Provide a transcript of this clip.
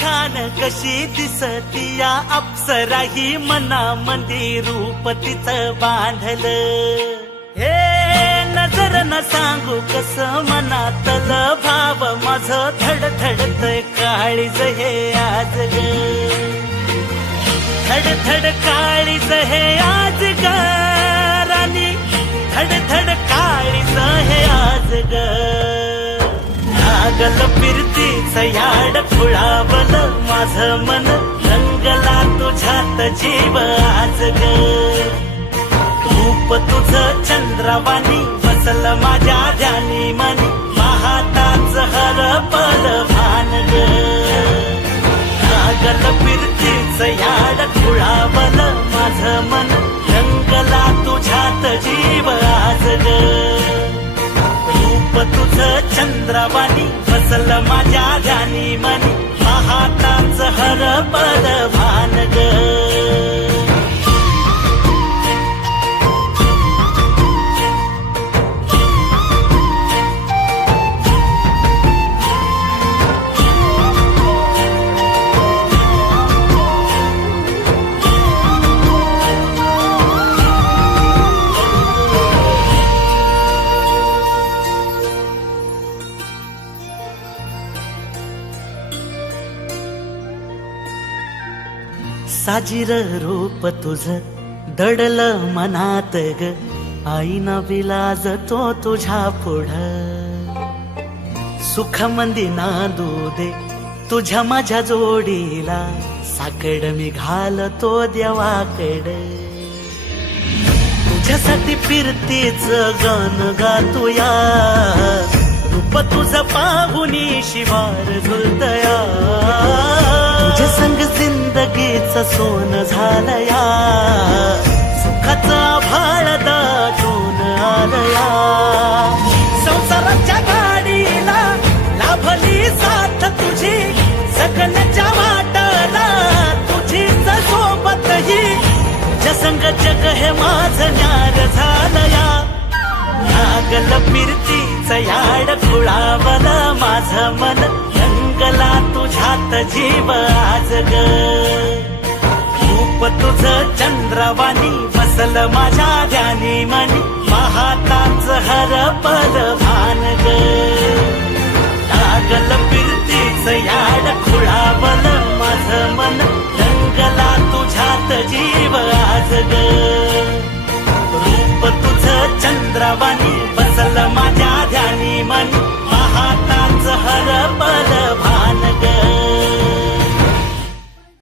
खान कशी दिसती या अप्सरा ही मनामंदी रूप तिचं बांधलं. हे नजर न सांगू कस मनातल भाव माझं धडधडतय काळीज हे आज ग. धडधड काळीज हे आज ग राणी, धडधड काळीज हे आज ग. लागल फिरतीच याड खुळावलं माझं मन, रंगला तुझ्यात जीव आज ग. रूप तुझं चंद्रवाणी बसल माझ्या ध्यानी मनी, पाहताच हरपल भान ग. लागल फिरतीच याड खुळावलं माझं मन, रंगला तुझ्यात जीव आज ग. रूप तुझं चंद्रवाणी बसल माझ्या ध्यानी मनी, पाहताच हरपल भान ग. साजीर रूप तुझं दडलं मनात ग, आईना विलाज तो तुझ्या पुढं. सुख मंदी नांदू दे तुझ्या माझ्या जोडीला, साकड मी घालतो देवाकड. तुझ्यासाठी फिरतीच गाणं गातोया, रूप तुझं पाहुनी शिवार झुलतया. तुझ्या संग जिंदगीच सोन झालया, सुखाचा भाळ दाटून आलया. संसाराच्या गाडीला लाभली साथ तुझी, जगण्याच्या वाटाला तुझीच सोबत ही. तुझ्या संग जग हे माझं न्यार झालया. लागल फिरतीच याड खुळावलं माझं मन, रंगला तुझ्यात जीव आज ग. रूप तुझं चंद्रवाणी बसल माझ्या ध्यानी मनी, पाहताच हरपल भान ग. लागल फिरतीच याड खुळावलं माझं मन, रंगला तुझ्यात जीव आज ग. रूप तुझं चंद्रवाणी बसल माझ्या ध्यानी मनी,